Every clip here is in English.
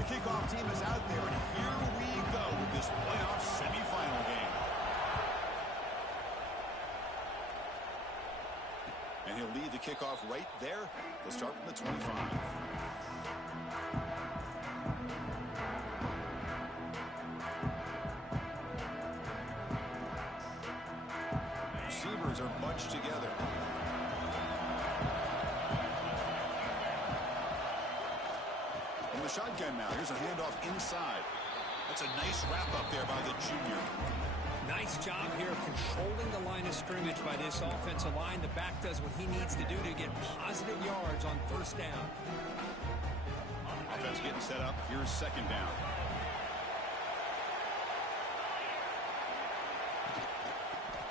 The kickoff team is out there, and here we go with this playoff semifinal game. And he'll lead the kickoff right there. They'll start from the 25. Receivers are bunched together. In the shotgun now, here's a handoff inside. That's a nice wrap-up there by the junior. Nice job here of controlling the line of scrimmage by this offensive line. The back does what he needs to do to get positive yards on first down. Offense getting set up. Here's second down.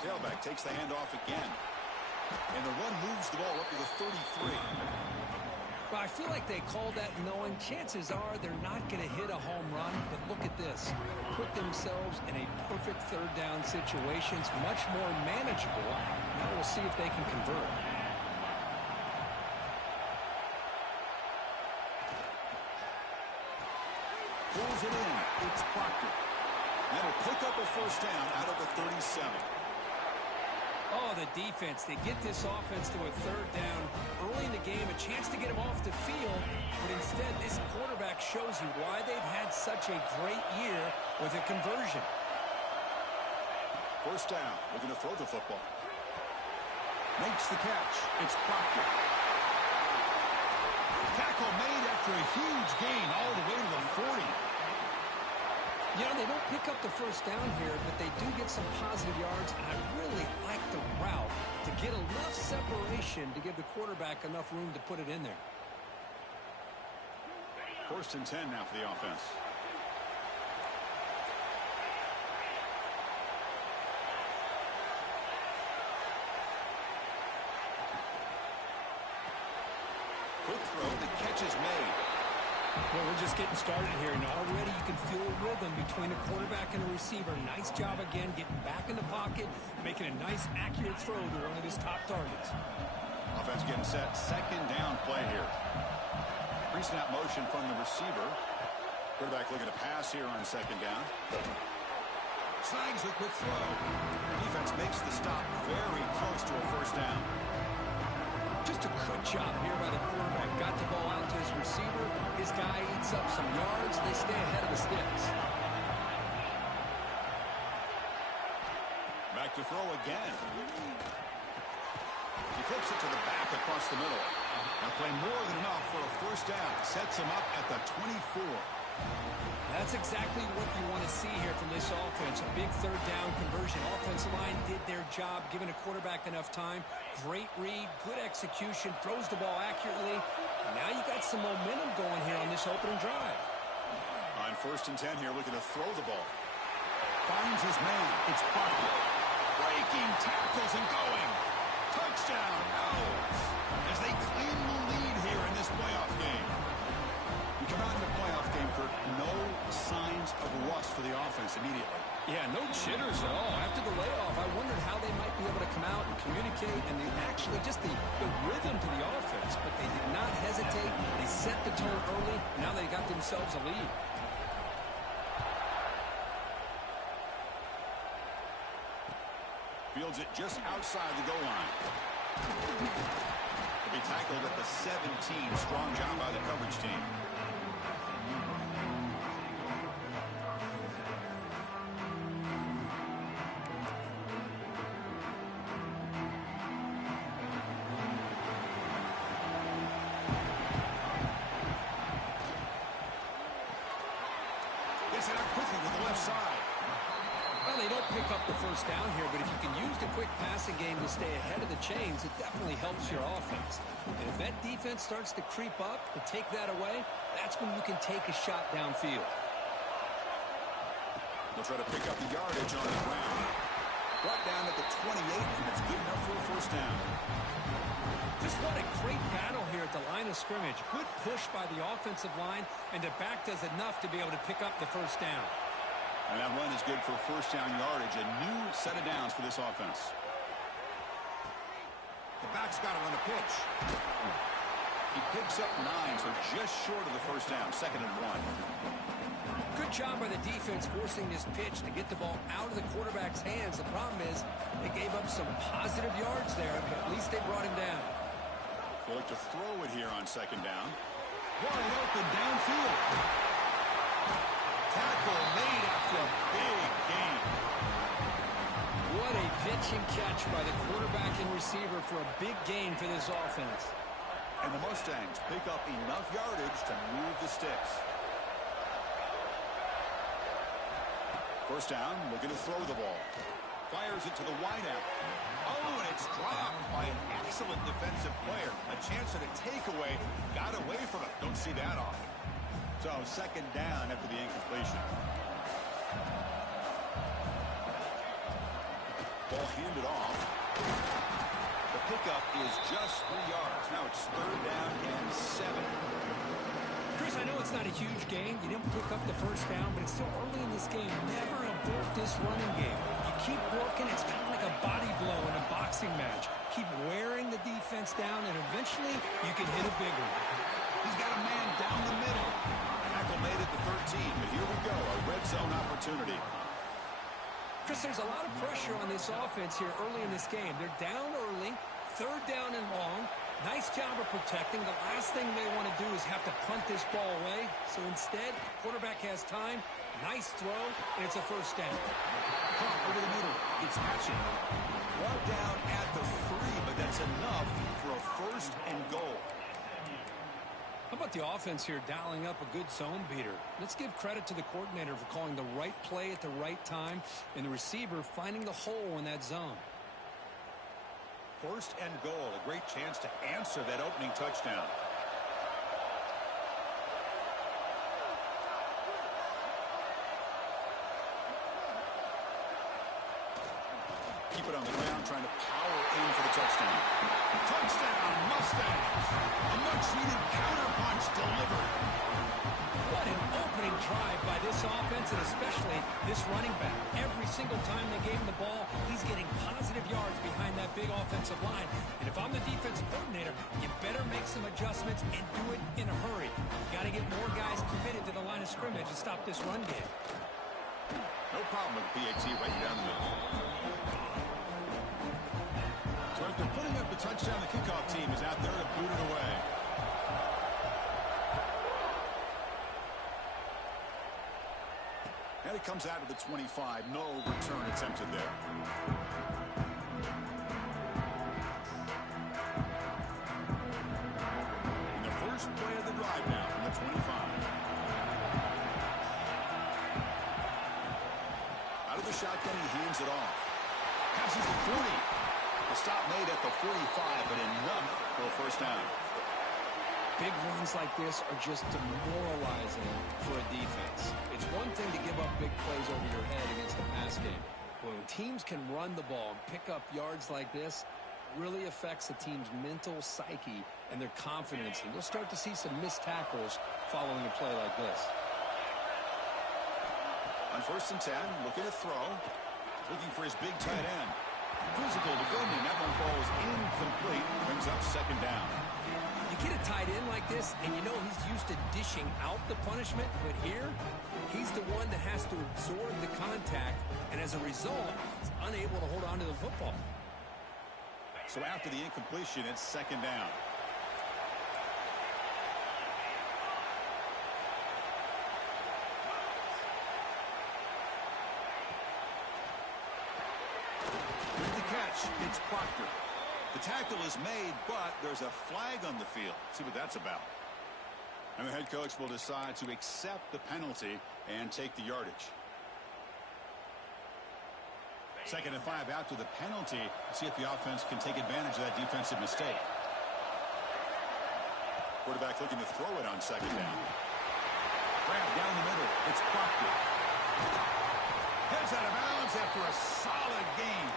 Tailback takes the handoff again. And the run moves the ball up to the 33. Well, I feel like they called that knowing chances are they're not going to hit a home run. But look at this. Put themselves in a perfect third down situation. It's much more manageable. Now we'll see if they can convert. Pulls it in. It's Proctor. That'll pick up a first down out of the 37. Oh, the defense. They get this offense to a third down early in the game, a chance to get him off the field. But instead, this quarterback shows you why they've had such a great year with a conversion. First down. Looking to throw the football. Makes the catch. It's Proctor. Tackle made after a huge gain all the way to the 40. You know, they don't pick up the first down here, but they do get some positive yards, and I really like the route to get enough separation to give the quarterback enough room to put it in there. First and 10 now for the offense. Quick throw, the catch is made. Well, we're just getting started here, and already you can feel a rhythm between a quarterback and a receiver. Nice job again, getting back in the pocket, making a nice, accurate throw to one of his top targets. Offense getting set. Second down play here. Pre-snap motion from the receiver. Quarterback looking to pass here on second down. Snags the quick throw. Defense makes the stop very close to a first down. Just a good job here by the quarterback. Got the ball out to his receiver. His guy eats up some yards. They stay ahead of the sticks. Back to throw again. He flips it to the back across the middle. Now play more than enough for a first down. Sets him up at the 24. That's exactly what you want to see here from this offense. A big third down conversion. Offensive line did their job, giving a quarterback enough time. Great read, good execution, throws the ball accurately. And now you got some momentum going here on this opening drive. On first and 10 here, looking to throw the ball. Finds his man. It's Proctor. Breaking tackles and going. Touchdown, Owls. As they claim the lead here in this playoff game. We come out in the playoff game, Kurt. No signs of rust for the offense immediately. Yeah, no jitters at all. After the layoff, I wondered how they might be able to come out and communicate, and actually just the rhythm to the offense. But they did not hesitate. They set the tone early. Now they got themselves a lead. Fields it just outside the goal line. He'll be tackled at the 17. Strong job by the coverage team. Gets it out quickly with the left side. Well, they don't pick up the first down here, but if you can use the quick passing game to stay ahead of the chains, it definitely helps your offense. And if that defense starts to creep up and take that away, that's when you can take a shot downfield. They'll try to pick up the yardage on the ground. Brought down at the 28, and it's good enough for a first down. Just what a great battle here at the line of scrimmage. Good push by the offensive line, and the back does enough to be able to pick up the first down. And that run is good for first down yardage. A new set of downs for this offense. The back's got it on the pitch. He picks up 9, so just short of the first down, 2nd and 1. Good job by the defense forcing this pitch to get the ball out of the quarterback's hands. The problem is they gave up some positive yards there, but at least they brought him down. They look to throw it here on 2nd down. Wide open downfield. Tackle made after a big gain. What a pitch and catch by the quarterback and receiver for a big gain for this offense. And the Mustangs pick up enough yardage to move the sticks. First down, looking to throw the ball. Fires it to the wideout. Oh, and it's dropped by an excellent defensive player. A chance at a takeaway. Got away from it. Don't see that often. So 2nd down after the incompletion. Ball handed off. The pickup is just 3 yards. Now it's 3rd down and 7. Chris, I know it's not a huge gain. You didn't pick up the first down, but it's still early in this game. Never abort this running game. You keep working. It's kind of like a body blow in a boxing match. Keep wearing the defense down, and eventually you can hit a big one. He's got a man down the middle. Tackle made it to 13, but here we go, a red zone opportunity. Chris, there's a lot of pressure on this offense here early in this game. They're down early, 3rd down and long. Nice job of protecting. The last thing they want to do is have to punt this ball away. So instead, quarterback has time. Nice throw, and it's a first down. Pump over the middle. It's Hatchet. Brought down at the 3, but that's enough for a 1st and goal. How about the offense here dialing up a good zone beater? Let's give credit to the coordinator for calling the right play at the right time and the receiver finding the hole in that zone. 1st and goal, a great chance to answer that opening touchdown. Keep it on the ground, trying to power in for the touchdown. Touchdown, Mustangs! A much-needed counterpunch delivered. What an opening drive by this offense, and especially this running back. Every single time they gave him the ball, he's getting positive yards behind that big offensive line. And if I'm the defensive coordinator, you better make some adjustments and do it in a hurry. You got to get more guys committed to the line of scrimmage to stop this run game. No problem with PAT right down the middle. So after putting up the touchdown, the kickoff team is out there to boot it away. And it comes out of the 25. No return attempted there. And the first play of the drive now from the 25. Out of the shotgun, he hands it off. Passes the 40. A stop made at the 45, but enough for a first down. Big runs like this are just demoralizing for a defense. It's one thing to give up big plays over your head against the pass game. But when teams can run the ball and pick up yards like this, it really affects the team's mental psyche and their confidence. And you'll start to see some missed tackles following a play like this. On 1st and 10, looking to throw. Looking for his big tight end. Physical defending. That one falls incomplete. Brings up 2nd down. You get a tight end like this, and you know he's used to dishing out the punishment, but here, he's the one that has to absorb the contact, and as a result, he's unable to hold on to the football. So after the incompletion, it's 2nd down. With the catch, it's Proctor. The tackle is made, but there's a flag on the field. See what that's about. And the head coach will decide to accept the penalty and take the yardage. 2nd and 5 after the penalty. See if the offense can take advantage of that defensive mistake. Quarterback looking to throw it on 2nd down. Grab down the middle. It's Proctor. Heads out of bounds after a solid gain.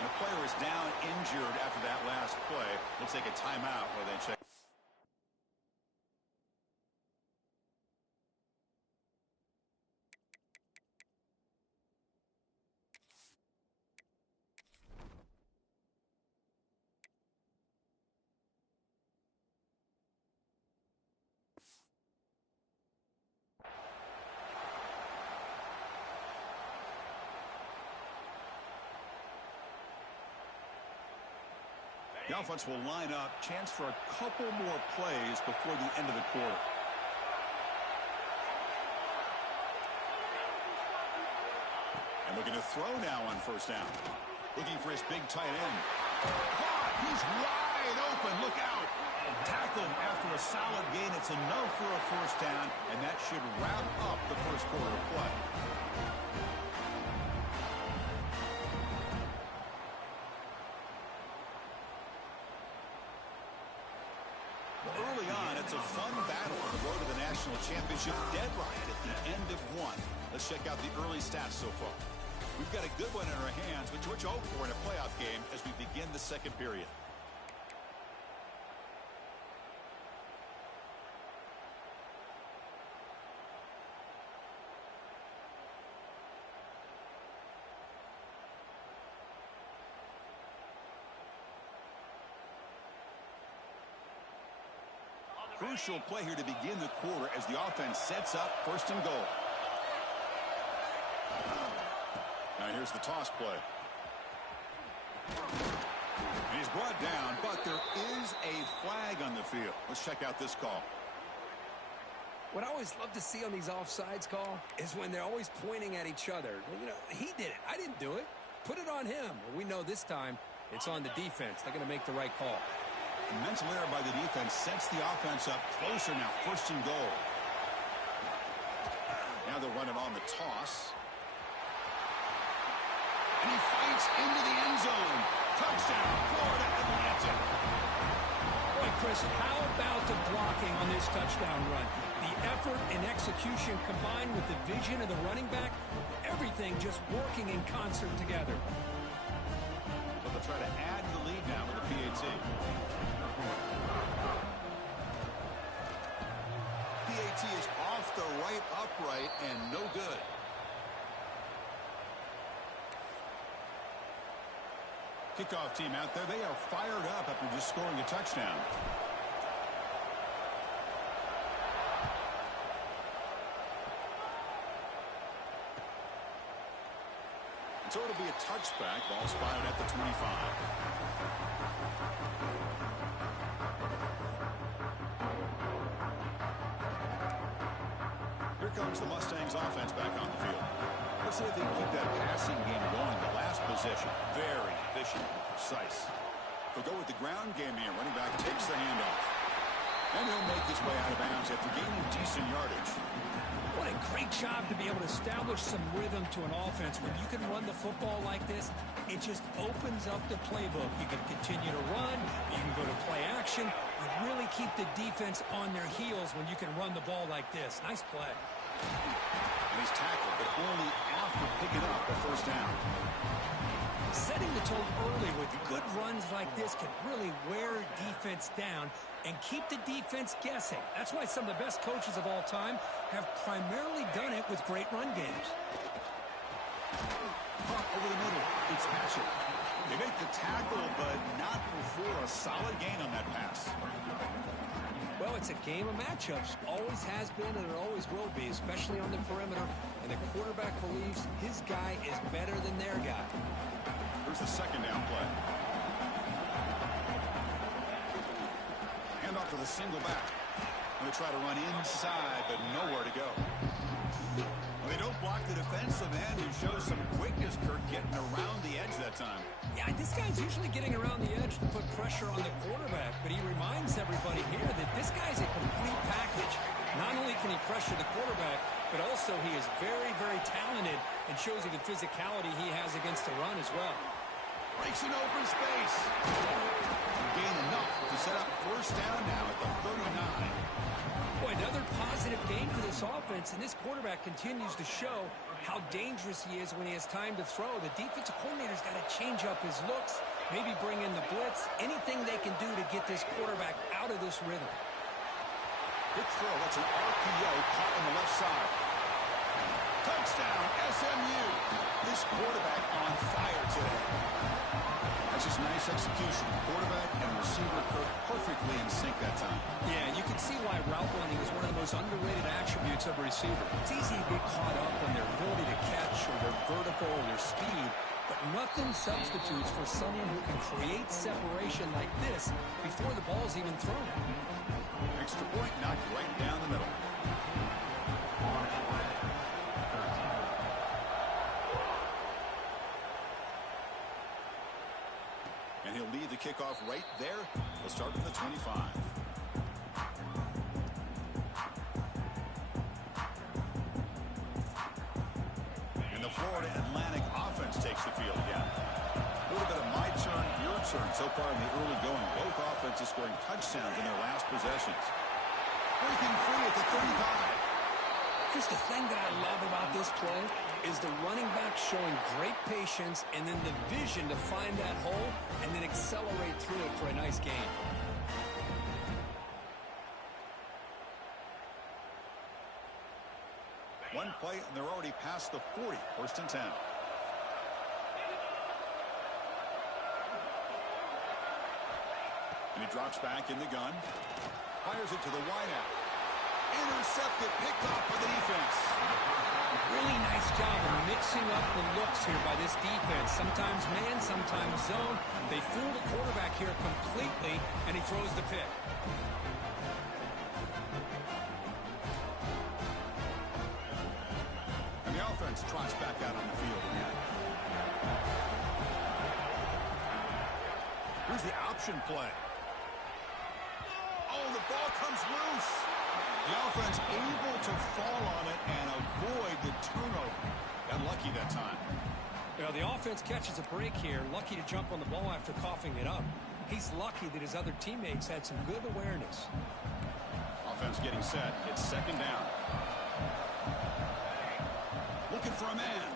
And the player is down injured after that last play. We'll take a timeout while they check. The offense will line up. Chance for a couple more plays before the end of the quarter. And looking to throw now on first down. Looking for his big tight end. Caught! He's wide open. Look out! Tackled after a solid gain. It's enough for a first down, and that should wrap up the first quarter of play. Early on, it's a fun battle on the road to the national championship deadline at the end of one. Let's check out the early stats so far. We've got a good one in our hands, which we're hoping for in a playoff game as we begin the second period. Crucial play here to begin the quarter as the offense sets up first and goal. Now here's the toss play. And he's brought down, but there is a flag on the field. Let's check out this call. What I always love to see on these offsides call is when they're always pointing at each other. You know, he did it. I didn't do it. Put it on him. Well, we know this time it's on the defense. They're going to make the right call. A mental error by the defense sets the offense up closer now. First and goal. Now they'll run it on the toss. And he fights into the end zone. Touchdown, Florida Atlantic. Boy, Chris, how about the blocking on this touchdown run? The effort and execution combined with the vision of the running back, everything just working in concert together. So they'll try to add to the lead now with the PAT. PAT is off the right upright and no good. Kickoff team out there. They are fired up after just scoring a touchdown. So it'll be a touchback. Ball spotted at the 25. Here comes the Mustangs offense back on the field. Let's see if they can keep that passing game going. The last possession, very efficient and precise. They'll go with the ground game here. Running back takes the handoff. And he'll make his way out of bounds after gaining decent yardage. What a great job to be able to establish some rhythm to an offense. When you can run the football like this, it just opens up the playbook. You can continue to run. You can go to play action. You really keep the defense on their heels when you can run the ball like this. Nice play. And he's tackled, but only after picking up a first down. Setting the tone early with good runs like this can really wear defense down and keep the defense guessing. That's why some of the best coaches of all time have primarily done it with great run games. Pump over the middle. It's Hatchet. They make the tackle, but not before a solid gain on that pass. Well, it's a game of matchups. Always has been and it always will be, especially on the perimeter. And the quarterback believes his guy is better than their guy. Here's the second down play. Hand off to the single back. They try to run inside, but nowhere to go. Well, they don't block the defensive end, who shows some quickness, Kirk, getting around the edge that time. Yeah, this guy's usually getting around the edge to put pressure on the quarterback, but he reminds everybody here that this guy's a complete package. Not only can he pressure the quarterback, but also he is very, very talented and shows you the physicality he has against the run as well. Breaks an open space. Gain enough to set up first down now at the 39. Boy, another positive game for this offense, and this quarterback continues to show how dangerous he is when he has time to throw. The defensive coordinator's got to change up his looks, maybe bring in the blitz, anything they can do to get this quarterback out of this rhythm. Good throw. That's an RPO caught on the left side. Touchdown, SMU. This quarterback on fire today. That's just nice execution. Quarterback and receiver perfectly in sync that time. Yeah, you can see why route running is one of the most underrated attributes of a receiver. It's easy to get caught up on their ability to catch or their vertical or their speed, but nothing substitutes for someone who can create separation like this before the ball's even thrown. Extra point knocked right down the middle. And he'll lead the kickoff right there. He'll start from the 25. And the Florida Atlantic offense takes the field again. A little bit of my turn, your turn so far in the early going. Both offenses scoring touchdowns in their last possessions. Breaking free at the 35. Here's the thing that I love about this play is the running back showing great patience and then the vision to find that hole and then accelerate through it for a nice gain. One play, and they're already past the 40. First and 10. And he drops back in the gun. Fires it to the wideout. Intercepted, picked off by the defense. Really nice job of mixing up the looks here by this defense. Sometimes man, sometimes zone. They fool the quarterback here completely, and he throws the pick. And the offense trots back out on the field again. Here's the option play. Oh, the ball comes loose. The offense able to fall on it and avoid the turnover. Got lucky that time. Well, the offense catches a break here. Lucky to jump on the ball after coughing it up. He's lucky that his other teammates had some good awareness. Offense getting set. It's second down. Looking for a man.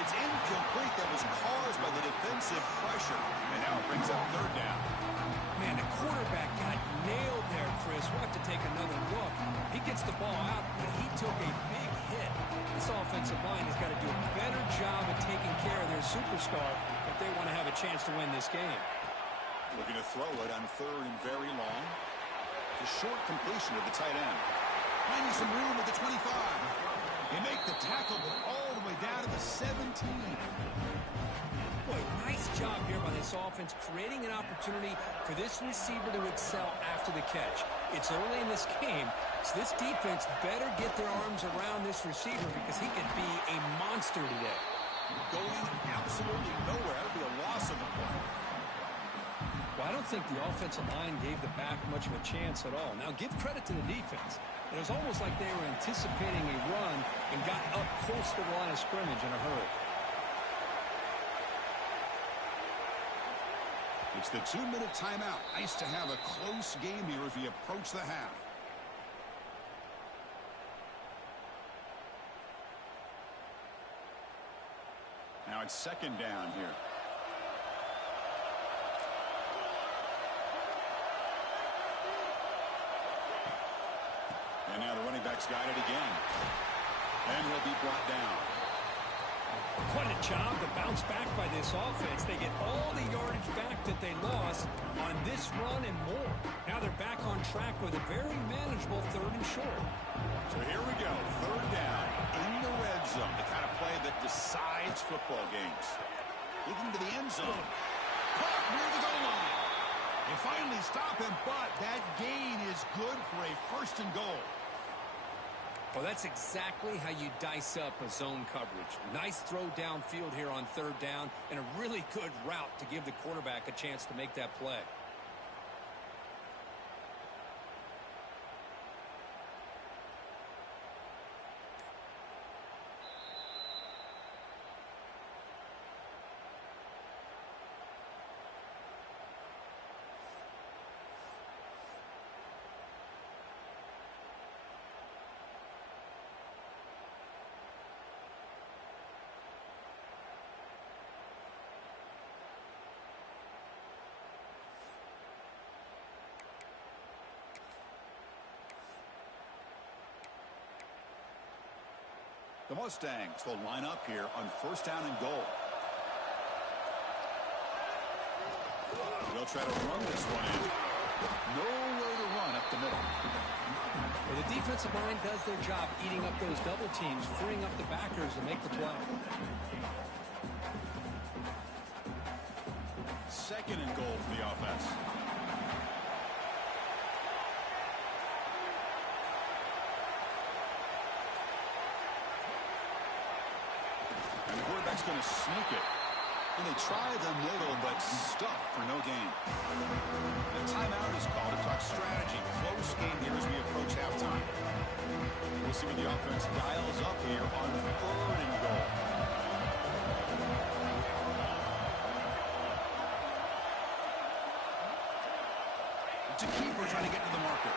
It's incomplete. That was caused by the defensive pressure. And now it brings up third down. Man, the quarterback got nailed there, Chris. We'll have to take another look. He gets the ball out, but he took a big hit. This offensive line has got to do a better job of taking care of their superstar if they want to have a chance to win this game. Looking to throw it on third and very long. The short completion of the tight end. Finding some room at the 25. They make the tackle, but all the way down to the 17. Boy, nice job here by this offense, creating an opportunity for this receiver to excel after the catch. It's early in this game, so this defense better get their arms around this receiver because he could be a monster today. Going absolutely nowhere. That would be a loss of the play. Well, I don't think the offensive line gave the back much of a chance at all. Now, give credit to the defense. It was almost like they were anticipating a run and got up close to the line of scrimmage in a hurry. It's the 2-minute timeout. Nice to have a close game here as we approach the half. Now it's second down here. And now the running back's got it again. And he'll be brought down. What a job to bounce back by this offense. They get all the yardage back that they lost on this run and more. Now they're back on track with a very manageable third and short. So here we go. Third down in the red zone. The kind of play that decides football games. Looking to the end zone. Caught near the goal line. They finally stop him, but that gain is good for a first and goal. Well, that's exactly how you dice up a zone coverage. Nice throw downfield here on third down and a really good route to give the quarterback a chance to make that play. The Mustangs will line up here on first down and goal. They'll try to run this one in. Nowhere to run up the middle. Well, the defensive line does their job eating up those double teams, freeing up the backers to make the play. second and goal for the offense. And the quarterback's going to sneak it. And they try the middle, but stuffed for no gain. The timeout is called to talk strategy. Close game here as we approach halftime. We'll see what the offense dials up here on 3rd and goal. It's a keeper trying to get to the marker.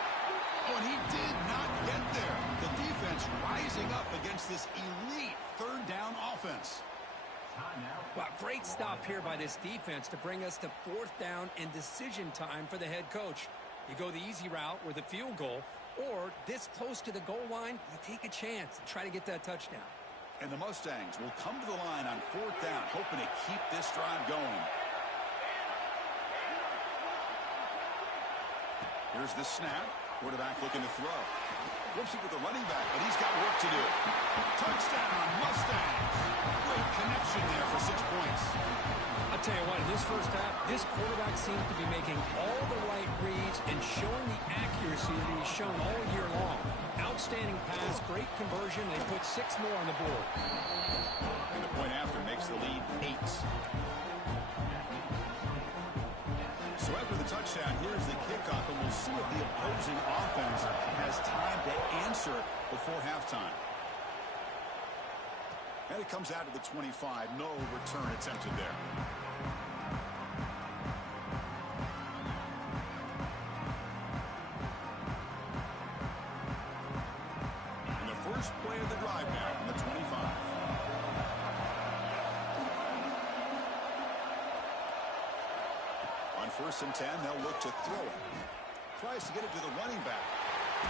Oh, and he did not get there. The defense rising up against this elite 3rd down offense. Well, great stop here by this defense to bring us to 4th down and decision time for the head coach. You go the easy route with a field goal, or this close to the goal line, you take a chance and try to get that touchdown. And the Mustangs will come to the line on 4th down, hoping to keep this drive going. Here's the snap. Quarterback looking to throw. Whoops it with the running back, but he's got work to do. Touchdown, Mustangs. Great connection there for 6 points. I'll tell you what, in this first half, this quarterback seems to be making all the right reads and showing the accuracy that he's shown all year long. Outstanding pass, great conversion. They put 6 more on the board. And the point after makes the lead 8. So after the touchdown, here's the kickoff, and we'll see if the opposing offense has time to answer before halftime. And it comes out of the 25. No return attempted there. And the first play of the drive now from the 25. On 1st and 10, they'll look to throw it. Tries to get it to the running back.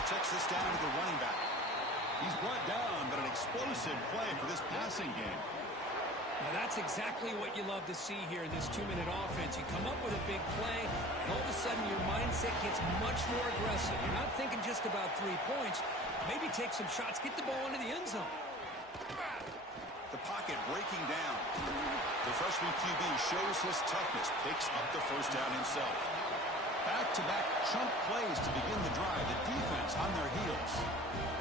Checks this down to the running back. He's brought down, but an explosive play for this passing game. Now that's exactly what you love to see here in this 2-minute offense. You come up with a big play, and all of a sudden your mindset gets much more aggressive. You're not thinking just about 3 points. Maybe take some shots, get the ball into the end zone. The pocket breaking down. The freshman QB shows his toughness, picks up the first down himself. Back-to-back chunk plays to begin the drive. The defense on their heels.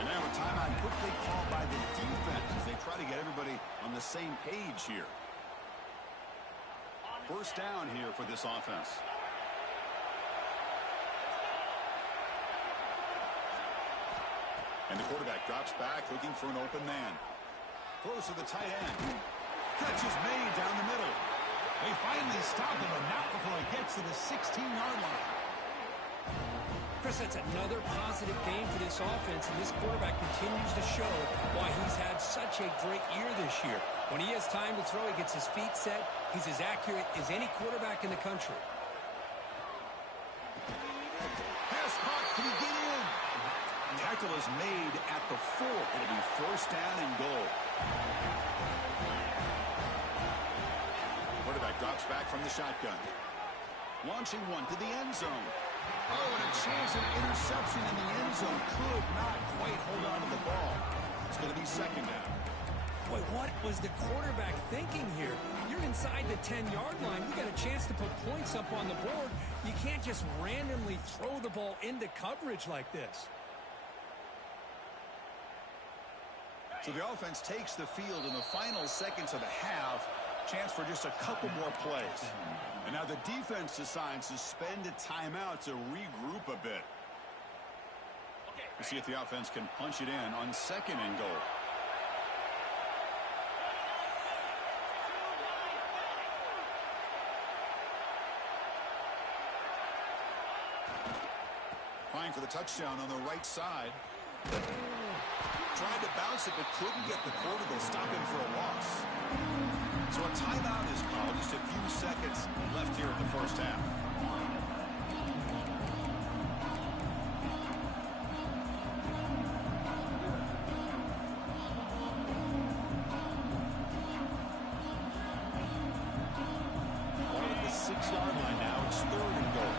And now a timeout quickly called by the defense as they try to get everybody on the same page here. First down here for this offense. And the quarterback drops back looking for an open man. Throws to the tight end. Catch is made down the middle. They finally stop him, but not before he gets to the 16-yard line. Chris, that's another positive game for this offense, and this quarterback continues to show why he's had such a great year this year. When he has time to throw, he gets his feet set. He's as accurate as any quarterback in the country. Pass caught. Can he get in? Tackle is made at the 4. It'll be first down and goal. Quarterback drops back from the shotgun. Launching one to the end zone. Oh, and a chance at an interception in the end zone. Could not quite hold on to the ball. It's going to be second down. Boy, what was the quarterback thinking here? You're inside the 10-yard line. You got a chance to put points up on the board. You can't just randomly throw the ball into coverage like this. So the offense takes the field in the final seconds of the half. Chance for just a couple more plays. And now the defense decides to spend a timeout to regroup a bit. We'll see if the offense can punch it in on second and goal. Trying for the touchdown on the right side. Tried to bounce it, but couldn't get the quarter to stop him for a loss. So a timeout is called. Just a few seconds left here in the first half. Ball at the 6-yard line now. It's third and goal.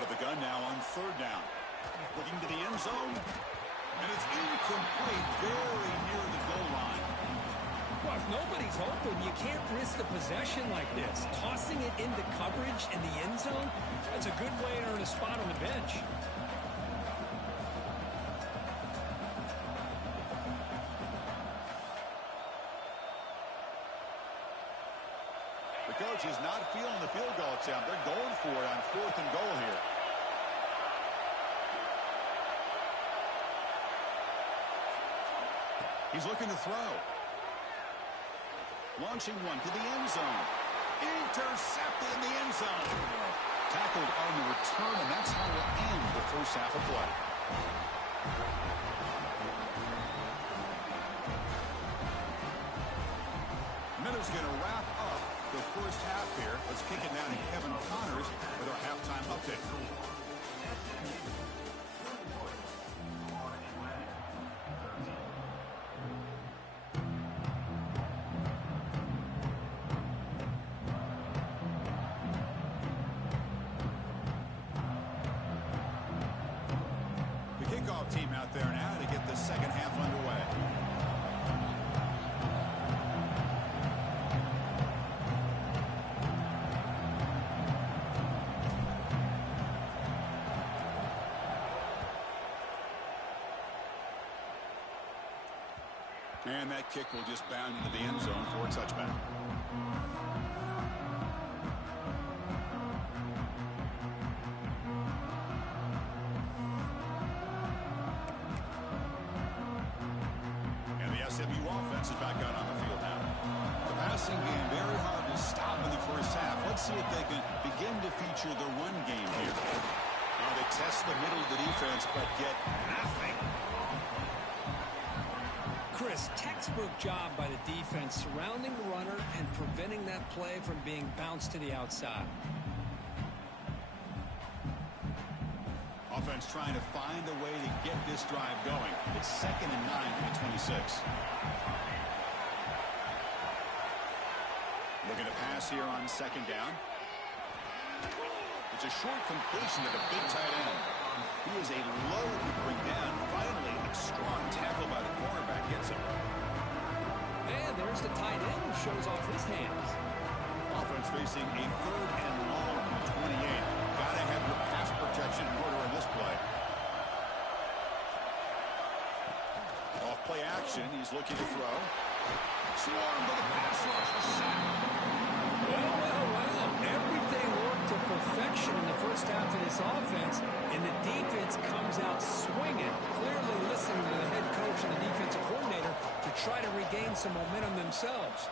Out of the gun now on third down. Looking to the end zone. And it's incomplete, very near the goal line. Well, if nobody's open, you can't risk the possession like this. Tossing it into coverage in the end zone, that's a good way to earn a spot on the bench. The coach is not feeling the field goal attempt. They're going for it on 4th and goal here. He's looking to throw. Launching one to the end zone. Intercepted in the end zone. Tackled on the return, and that's how we'll end the first half of play. Miller's going to wrap up the first half here. Let's kick it down to Kevin Connors with our halftime update. Team out there now to get the second half underway. And that kick will just bound into the end zone for a touchback. CFB offense is back out on the field now. The passing game very hard to stop in the first half. Let's see if they can begin to feature the run game here. Now they test the middle of the defense, but get nothing. Chris, textbook job by the defense surrounding the runner and preventing that play from being bounced to the outside. Offense trying to find a way to get this drive going. It's 2nd and 9 from the 26. Looking to pass here on 2nd down. It's a short completion to the big tight end. He is a load to bring down. Finally, a strong tackle by the cornerback gets him. And there's the tight end who shows off his hands. Offense facing a 3rd and long from the 28. Gotta have your pass protection in order in this play. Off play action, he's looking to throw. Swarmed by the pass rush, a sack. Well. Everything worked to perfection in the first half of this offense, and the defense comes out swinging, clearly listening to the head coach and the defensive coordinator to try to regain some momentum themselves.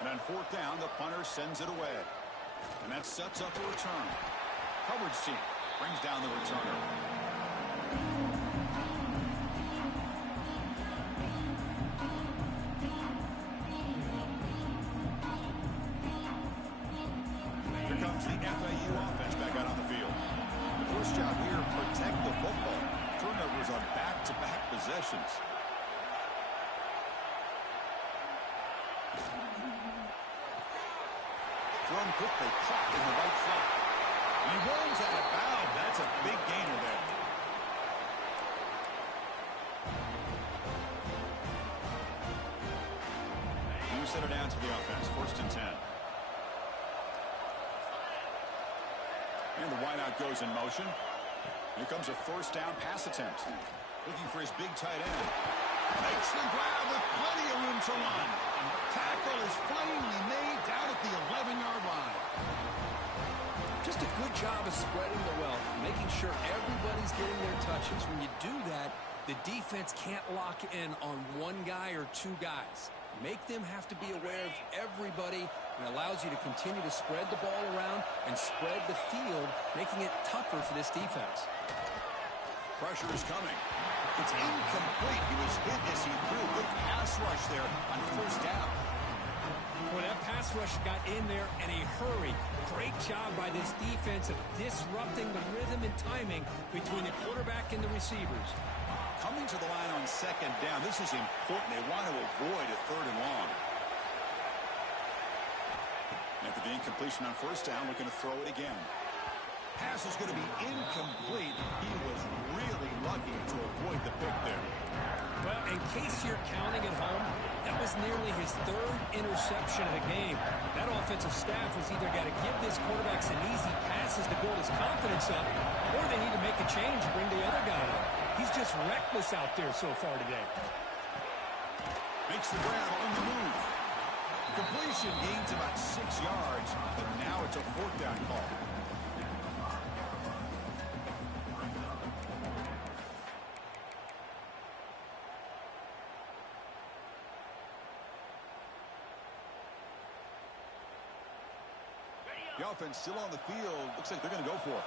And on 4th down, the punter sends it away. And that sets up a return. Coverage team brings down the returner. Here comes the FAU offense back out on the field. The first job here, protect the football. Turnovers on back-to-back possessions. Thrown quickly, caught in the right flat. He rolls out of bounds. That's a big gainer there. You set it down to the offense. 1st and 10. And the wideout goes in motion. Here comes a 1st down pass attempt. Looking for his big tight end. Makes the grab with plenty of room to run. Tackle is finally made down at the 11-yard line. Just a good job of spreading the wealth, making sure everybody's getting their touches. When you do that, the defense can't lock in on one guy or two guys. Make them have to be aware of everybody, and allows you to continue to spread the ball around and spread the field, making it tougher for this defense. Pressure is coming. It's incomplete. He was hit as he threw. Good pass rush there on 1st down. Well, that pass rush got in there in a hurry. Great job by this defense of disrupting the rhythm and timing between the quarterback and the receivers. Coming to the line on 2nd down. This is important. They want to avoid a 3rd and long. After the incompletion on 1st down, looking to throw it again. Pass is going to be incomplete. He was really lucky to avoid the pick there. Well, in case you're counting at home, that was nearly his third interception of the game. That offensive staff has either got to give this quarterback some easy passes to build his confidence up, or they need to make a change and bring the other guy up. He's just reckless out there so far today. Makes the grab on the move. Completion gains about 6 yards, but now it's a 4th down call. The offense still on the field. Looks like they're going to go for it.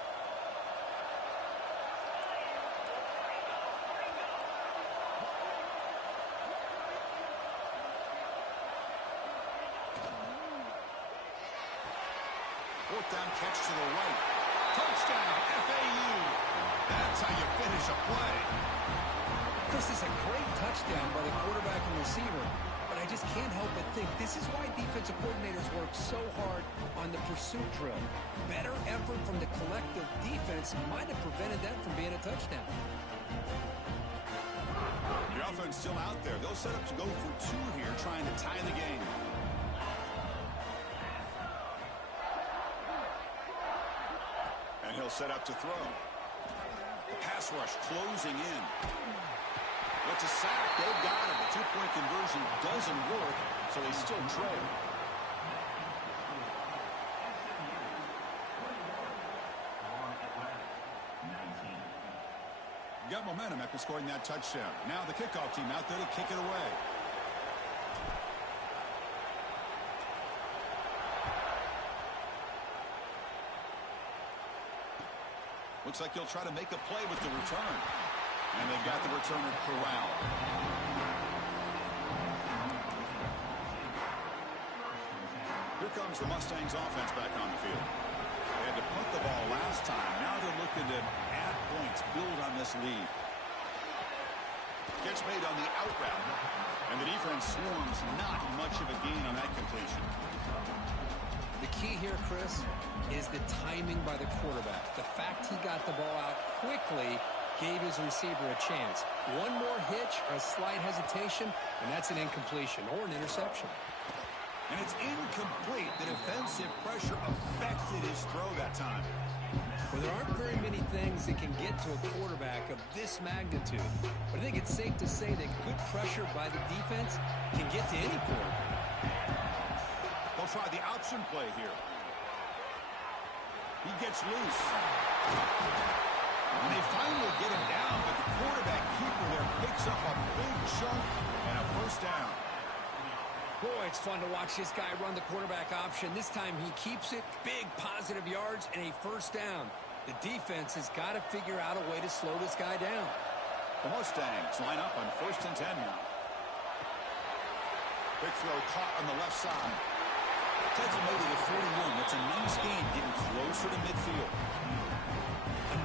Fourth down catch to the right. Touchdown, FAU. That's how you finish a play. This is a great touchdown by the quarterback and receiver, but I just can't help but think this is why defensive coordinators work so hard on the pursuit drill. Better effort from the collective defense might have prevented that from being a touchdown. The offense still out there. They'll set up to go for 2 here, trying to tie the game. And he'll set up to throw. The pass rush closing in. It's a sack. They've got him. The 2-point conversion doesn't work, so they still trail. Got momentum after scoring that touchdown. Now the kickoff team out there to kick it away. Looks like he'll try to make a play with the return. And they've got the returner corralled. Here comes the Mustangs offense back on the field. They had to punt the ball last time. Now they're looking to add points, build on this lead. Catch made on the out route. And the defense swarms not much of a gain on that completion. The key here, Chris, is the timing by the quarterback. The fact he got the ball out quickly gave his receiver a chance. One more hitch or a slight hesitation, and that's an incompletion or an interception. And it's incomplete. The defensive pressure affected his throw that time. Well, there aren't very many things that can get to a quarterback of this magnitude. But I think it's safe to say that good pressure by the defense can get to any quarterback. They'll try the option play here. He gets loose. And they finally get him down, but the quarterback keeper there picks up a big chunk and a 1st down. Boy, it's fun to watch this guy run the quarterback option. This time he keeps it, big positive yards, and a 1st down. The defense has got to figure out a way to slow this guy down. The Mustangs line up on 1st and 10 now. Quick throw caught on the left side. Takes him over to 41. That's a nice gain, getting closer to midfield.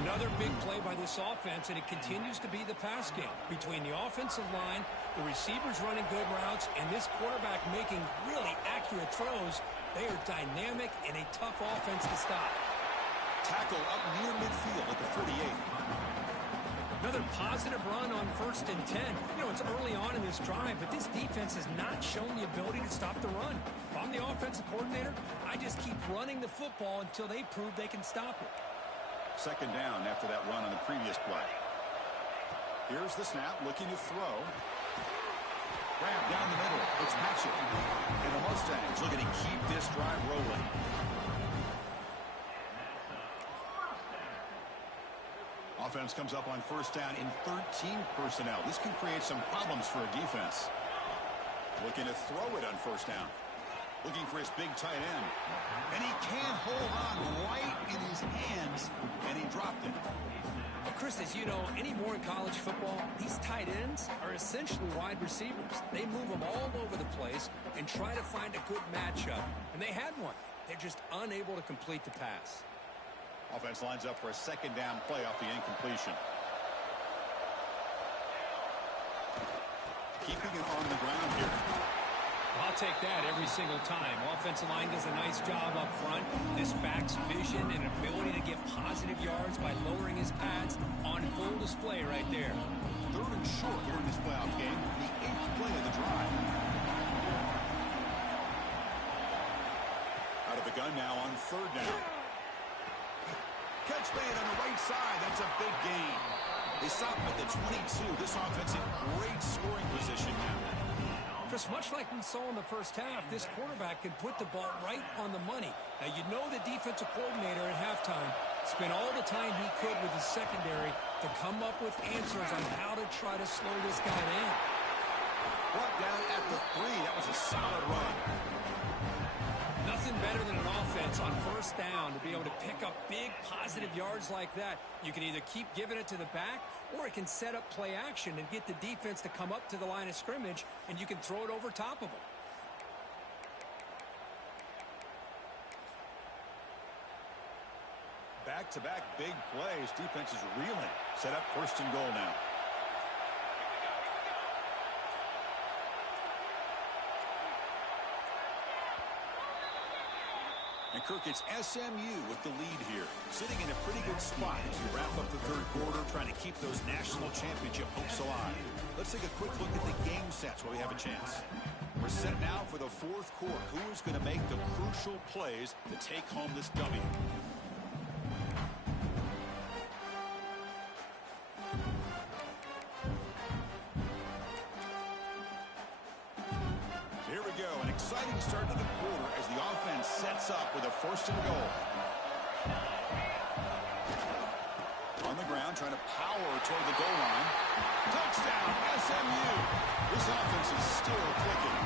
Another big play by this offense, and it continues to be the pass game. Between the offensive line, the receivers running good routes, and this quarterback making really accurate throws, they are dynamic and a tough offense to stop. Tackle up near midfield at the 48. Another positive run on 1st and 10. You know, it's early on in this drive, but this defense has not shown the ability to stop the run. If I'm the offensive coordinator, I just keep running the football until they prove they can stop it. 2nd down after that run on the previous play. Here's the snap, looking to throw. Grab down the middle. It's Patchett. And the Mustangs looking to keep this drive rolling. Offense comes up on 1st down in 13 personnel. This can create some problems for a defense. Looking to throw it on 1st down. Looking for his big tight end. And he can't hold on right in his hands, and he dropped it. Well, Chris, as you know, anymore in college football, these tight ends are essentially wide receivers. They move them all over the place and try to find a good matchup. And they had one. They're just unable to complete the pass. Offense lines up for a 2nd down play off the incompletion. Keeping it on the ground here. I'll take that every single time. Offensive line does a nice job up front. This back's vision and ability to get positive yards by lowering his pads on full display right there. 3rd and short here in this playoff game. The 8th play of the drive. Out of the gun now on 3rd down. Catch made on the right side. That's a big gain. They stop him at the 22. This offense in great scoring position now. Chris, much like we saw in the first half, this quarterback can put the ball right on the money. Now, you know the defensive coordinator at halftime spent all the time he could with his secondary to come up with answers on how to try to slow this guy down. Brought down at the 3. That was a solid run. Nothing better than an offense on 1st down to be able to pick up big positive yards like that. You can either keep giving it to the back, or it can set up play action and get the defense to come up to the line of scrimmage, and you can throw it over top of them. Back-to-back big plays. Defense is reeling. Set up 1st and goal now. And Kirk, it's SMU with the lead here, sitting in a pretty good spot as we wrap up the 3rd quarter, trying to keep those national championship hopes alive. Let's take a quick look at the game sets while we have a chance. We're set now for the 4th quarter. Who is going to make the crucial plays to take home this W? Here we go, an exciting start to the quarter as the offense sets up with a 1st and goal. On the ground, trying to power toward the goal line. Touchdown, SMU. This offense is still clicking.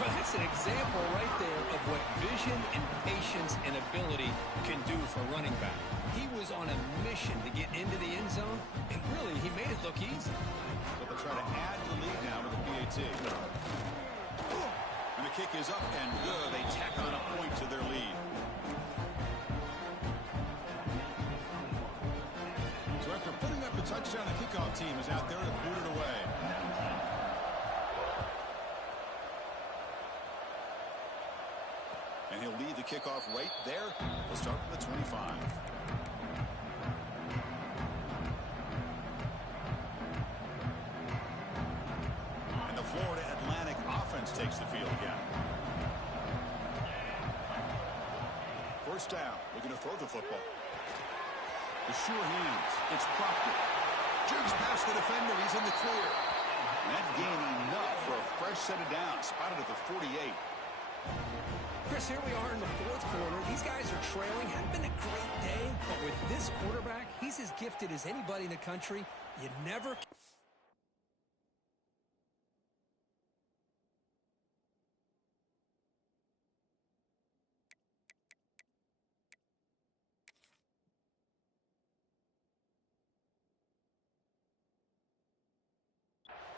Well, that's an example right there of what vision and patience and ability can do for a running back. He was on a mission to get into the end zone, and really, he made it look easy. So they'll try to add the lead now with a PAT. And the kick is up and good. They tack on a point to their lead. So after putting up the touchdown, the kickoff team is out there to boot it away. And he'll lead the kickoff right there. He'll start from the 25. And the Florida Atlantic offense takes the field again. 1st down. Looking to throw the football. The sure hands. It's Proctor. Jukes past the defender. He's in the clear. And that gain enough for a fresh set of downs. Spotted at the 48. Chris, here we are in the 4th quarter. These guys are trailing. Hadn't been a great day, but with this quarterback, he's as gifted as anybody in the country. You never...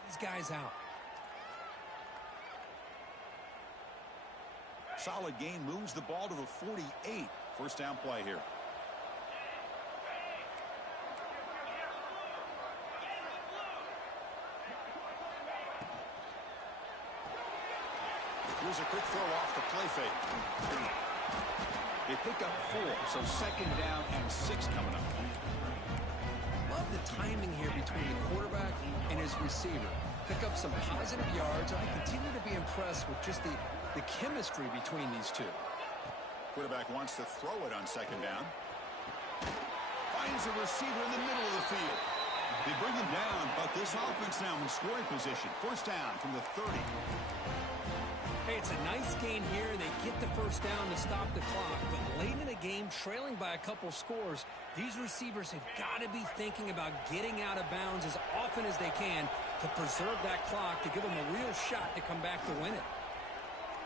These guys out. Solid gain, moves the ball to the 48. 1st down play here. Here's a quick throw off the play fake. They pick up 4, so 2nd down and 6 coming up. Love the timing here between the quarterback and his receiver. Pick up some positive yards. I continue to be impressed with just the chemistry between these two. Quarterback wants to throw it on 2nd down. Finds a receiver in the middle of the field. They bring him down, but this offense now in scoring position. 1st down from the 30. Hey, it's a nice gain here. They get the 1st down to stop the clock, but late in the game, trailing by a couple scores, these receivers have got to be thinking about getting out of bounds as often as they can to preserve that clock, to give them a real shot to come back to win it.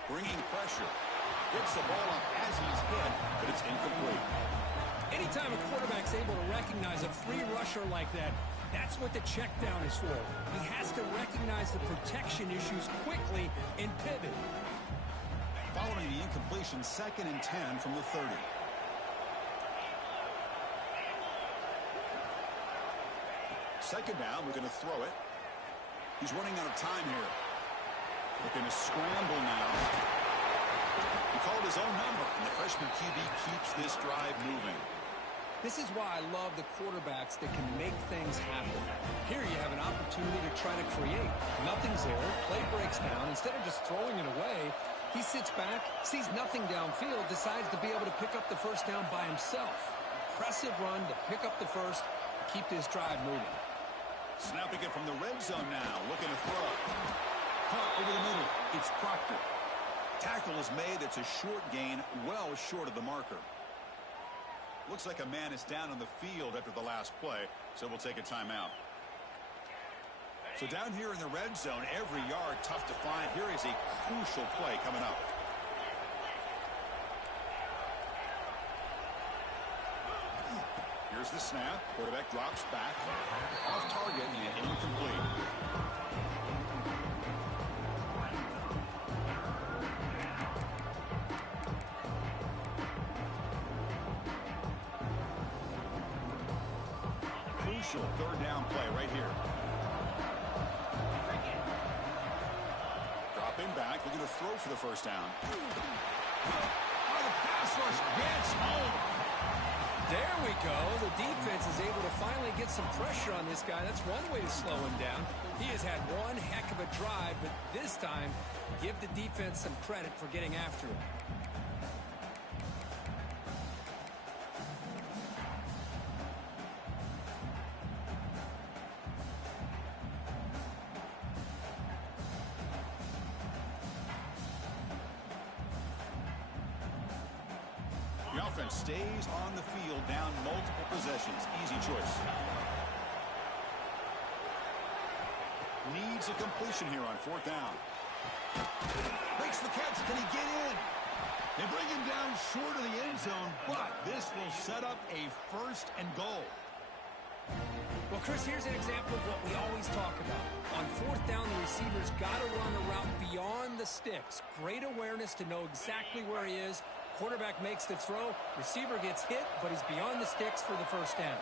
Bringing pressure. Gets the ball up as he's hit, but it's incomplete. Anytime a quarterback's able to recognize a free rusher like that, that's what the check down is for. He has to recognize the protection issues quickly and pivot. Following the incompletion, 2nd and 10 from the 30. Second down, we're going to throw it. He's running out of time here. Looking to scramble now. He called his own number, and the freshman QB keeps this drive moving. This is why I love the quarterbacks that can make things happen. Here you have an opportunity to try to create. Nothing's there. Play breaks down. Instead of just throwing it away, he sits back, sees nothing downfield, decides to be able to pick up the first down by himself. Impressive run to pick up the first, keep this drive moving. Snapping it from the red zone now, looking to throw. Caught over the middle. It's Proctor. Tackle is made. It's a short gain, well short of the marker. Looks like a man is down on the field after the last play, so we'll take a timeout. So down here in the red zone, every yard tough to find. Here is a crucial play coming up. Here's the snap. Quarterback drops back. Off target and incomplete. Crucial third down play right here. Dropping back, looking to throw for the first down. Oh, the pass rush gets home. There we go. The defense is able to finally get some pressure on this guy. That's one way to slow him down. He has had one heck of a drive, but this time, give the defense some credit for getting after him. The offense stays on the field, down multiple possessions. Easy choice. Needs a completion here on fourth down. Makes the catch. Can he get in? They bring him down short of the end zone, but this will set up a first and goal. Well, Chris, here's an example of what we always talk about. On fourth down, the receiver's got to run a route beyond the sticks. Great awareness to know exactly where he is. Quarterback makes the throw. Receiver gets hit, but he's beyond the sticks for the first down.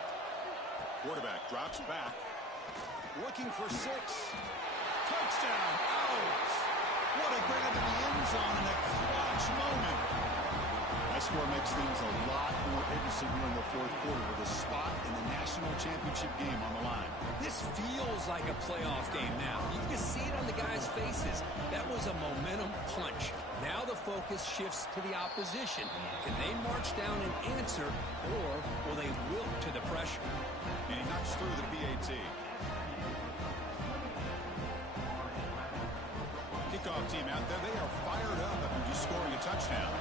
Quarterback drops back. Looking for 6. Touchdown. Out. What a grab in the end zone in a clutch moment. That score makes things a lot more interesting here in the fourth quarter with a spot in the national championship game on the line. This feels like a playoff game now. You can see it on the guys' faces. That was a momentum punch. Now the focus shifts to the opposition. Can they march down and answer, or will they wilt to the pressure? And he knocks through the PAT. Kickoff team out there. They are fired up after just scoring a touchdown.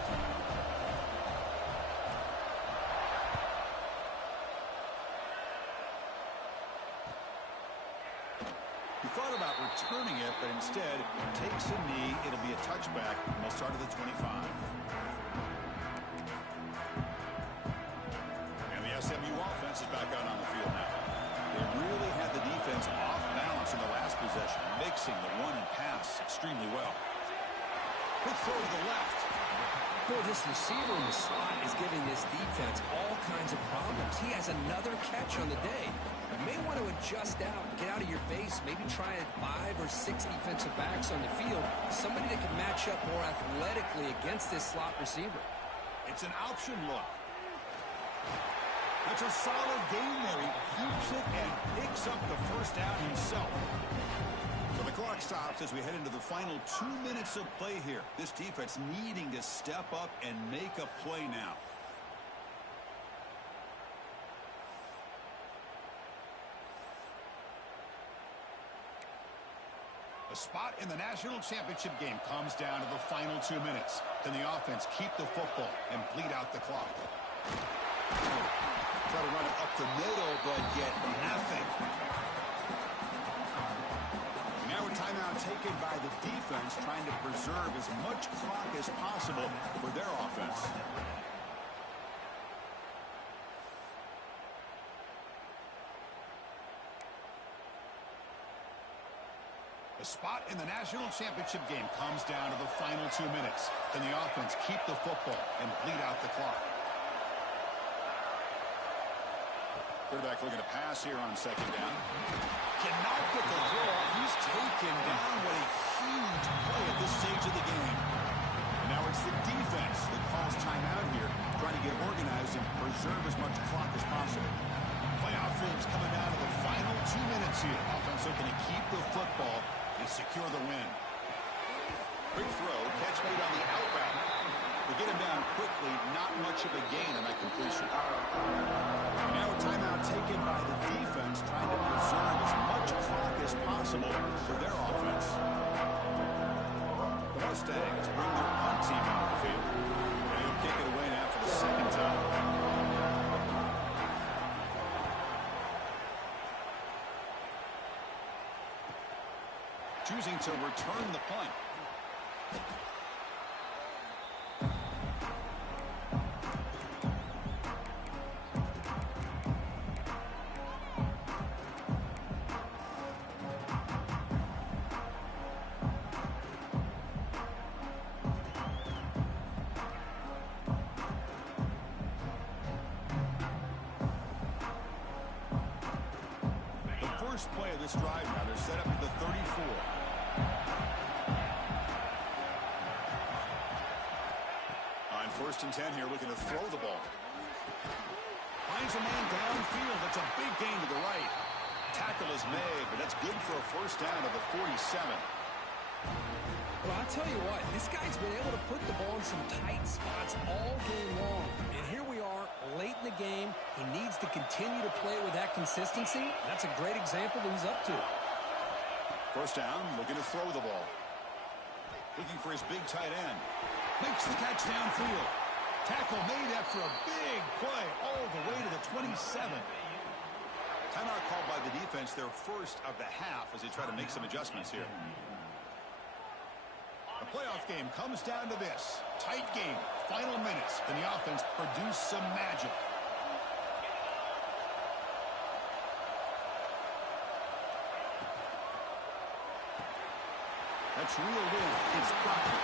He thought about returning it, but instead takes a knee. It'll be a touchback, and they'll start at the 25. And the SMU offense is back out on the field now. They really had the defense off balance in the last possession, mixing the run and pass extremely well. Quick throw to the left. Boy, this receiver in the slot is giving this defense all kinds of problems. He has another catch on the day. You may want to adjust out, get out of your base, maybe try 5 or 6 defensive backs on the field, somebody that can match up more athletically against this slot receiver. It's an option look. That's a solid gain there. He keeps it and picks up the first down himself. So the clock stops as we head into the final 2 minutes of play here. This defense needing to step up and make a play now. A spot in the national championship game comes down to the final 2 minutes. Can the offense keep the football and bleed out the clock? Try to run it up the middle, but get nothing. Now a timeout taken by the defense, trying to preserve as much clock as possible for their offense. A spot in the national championship game comes down to the final 2 minutes. Can the offense keep the football and bleed out the clock? Quarterback looking to pass here on second down. Cannot get the throw off. He's taken down. What a huge play at this stage of the game. And now it's the defense that calls timeout here, trying to get organized and preserve as much clock as possible. Playoff games coming down to the final 2 minutes here. Offense looking to keep the football and secure the win. Quick throw, catch made on the outbound. To get him down quickly, not much of a gain on that completion. And now a timeout taken by the defense, trying to preserve as much clock as possible for their offense. The Mustangs bring their punt team on the field. And they'll kick it away now for the second time. Choosing to return the punt. First play of this drive now. They're set up at the 34. On 1st and 10 here, looking to throw the ball. Finds a man downfield. That's a big gain to the right. Tackle is made, but that's good for a first down of the 47. Well, I'll tell you what, this guy's been able to put the ball in some tight spots all game long. And here we are, late in the game. He needs to continue to play with that consistency. That's a great example that he's up to. First down, looking to throw the ball. Looking for his big tight end. Makes the catch downfield. Tackle made after a big play all the way to the 27. Timeout called by the defense, their first of the half, as they try to make some adjustments here. The playoff game comes down to this. Tight game, final minutes. Can the offense produce some magic? That's reeled in. It's Proctor.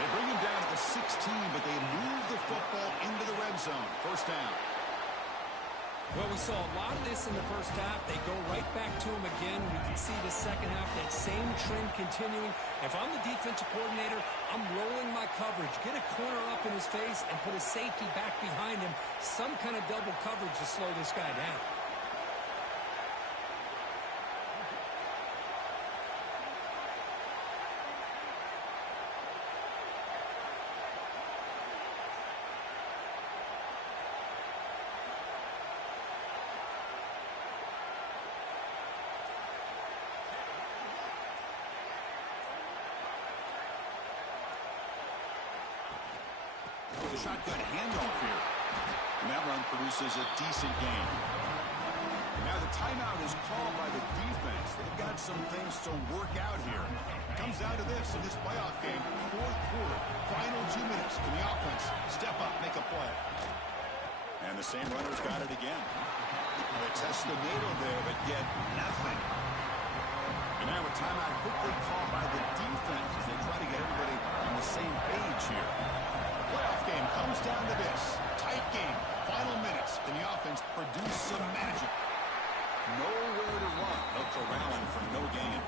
They bring him down at the 16, but they move the football into the red zone. First down. Well, we saw a lot of this in the first half. They go right back to him again. We can see the second half, that same trend continuing. If I'm the defensive coordinator, I'm rolling my coverage. Get a corner up in his face and put a safety back behind him. Some kind of double coverage to slow this guy down. The shotgun handoff here. And that run produces a decent gain. And now the timeout is called by the defense. They've got some things to work out here. It comes down to this in this playoff game. Fourth quarter, final 2 minutes. Can the offense step up, make a play? And the same runner's got it again. They test the middle there, but get nothing. And now a timeout quickly called by the defense as they try to get everybody on the same page here. Playoff game comes down to this. Tight game. Final minutes. Can the offense produce some magic? Nowhere to run. No corralling for no gain.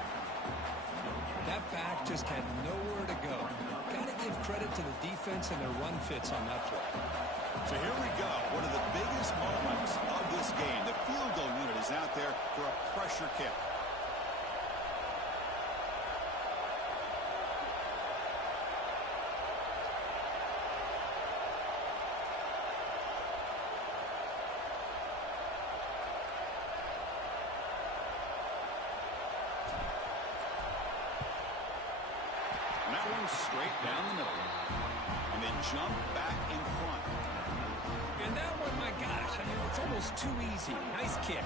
That back just had nowhere to go. Got to give credit to the defense and their run fits on that play. So here we go. One of the biggest moments of this game. The field goal unit is out there for a pressure kick. That one's straight down the middle. And they jump back in front. And that one, my gosh, I mean, it's almost too easy. Nice kick.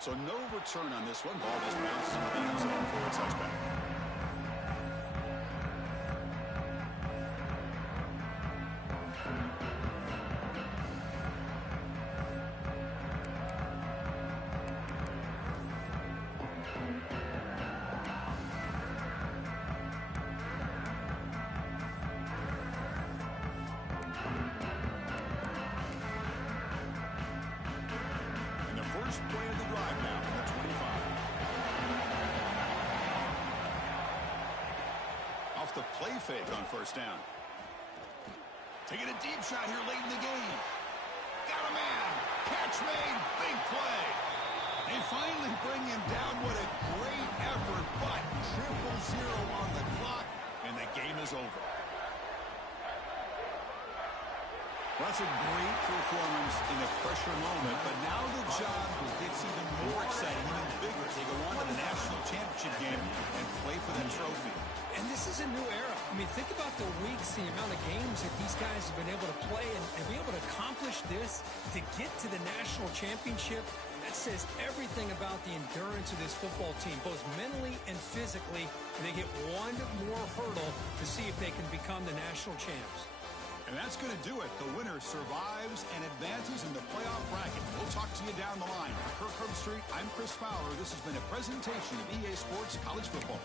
So no return on this one. Ball just bounces into the end zone for a touchback. First play of the drive now from the 25. Off the play fake on first down. Taking a deep shot here late in the game. Got a man. Catch made. Big play. They finally bring him down. What a great effort, but 0-0 on the clock, and the game is over. Well, that's a great performance in a pressure moment, but now the job gets even more exciting, even bigger as they go on to the national championship game and play for that trophy. And this is a new era. I mean, think about the weeks, the amount of games that these guys have been able to play and be able to accomplish this, to get to the national championship. That says everything about the endurance of this football team, both mentally and physically. And they get one more hurdle to see if they can become the national champs. And that's going to do it. The winner survives and advances in the playoff bracket. We'll talk to you down the line. For Kirk Herbstreit, I'm Chris Fowler. This has been a presentation of EA Sports College Football.